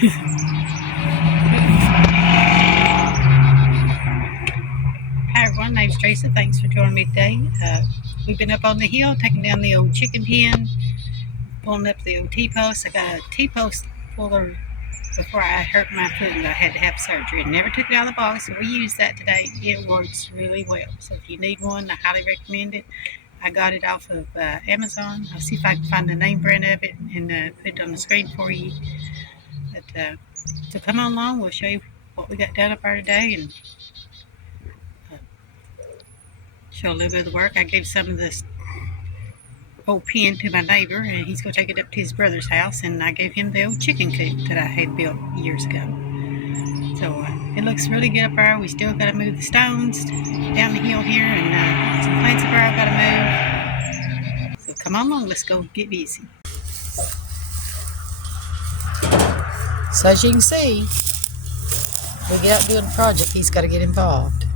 Hi everyone, my name's Teresa. Thanks for joining me today. We've been up on the hill, taking down the old chicken pen, pulling up the old T-post. I got a T-post puller before I hurt my foot and I had to have surgery. And never took it out of the box, so we use that today. It works really well. So if you need one, I highly recommend it. I got it off of Amazon. I'll see if I can find the name brand of it and put it on the screen for you. But, so come on along, we'll show you what we got done up there today and show a little bit of the work. I gave some of this old pen to my neighbor and he's going to take it up to his brother's house, and I gave him the old chicken coop that I had built years ago. So it looks really good up there. We still got to move the stones down the hill here, and some plants up there I've got to move. So come on along, let's go get busy. So as you can see, we get out doing a project, he's got to get involved.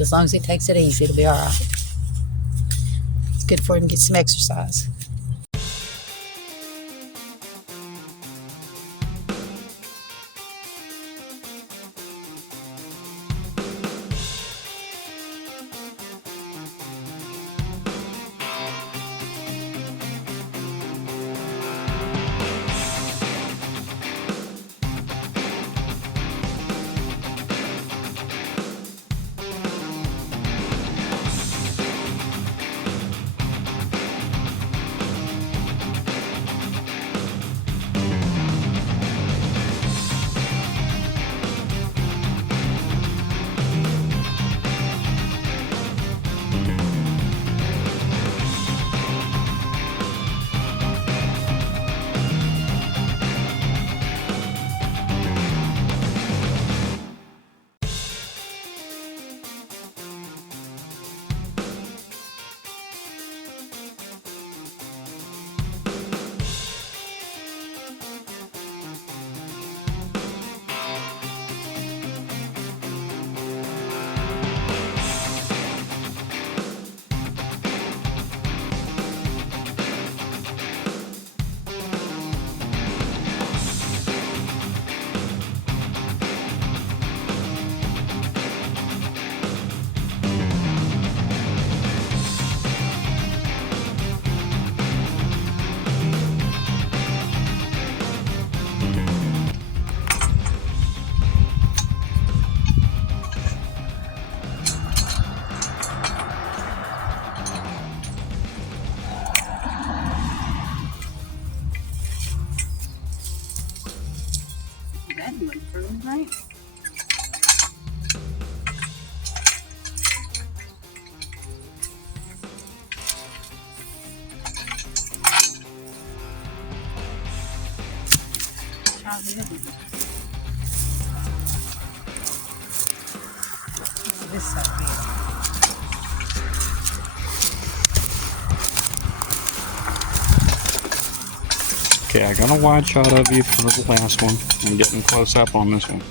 As long as he takes it easy, it'll be all right. It's good for him to get some exercise. That looks really nice. Try the other one. This side here. Okay, I got a wide shot of you for the last one. I'm getting close up on this one.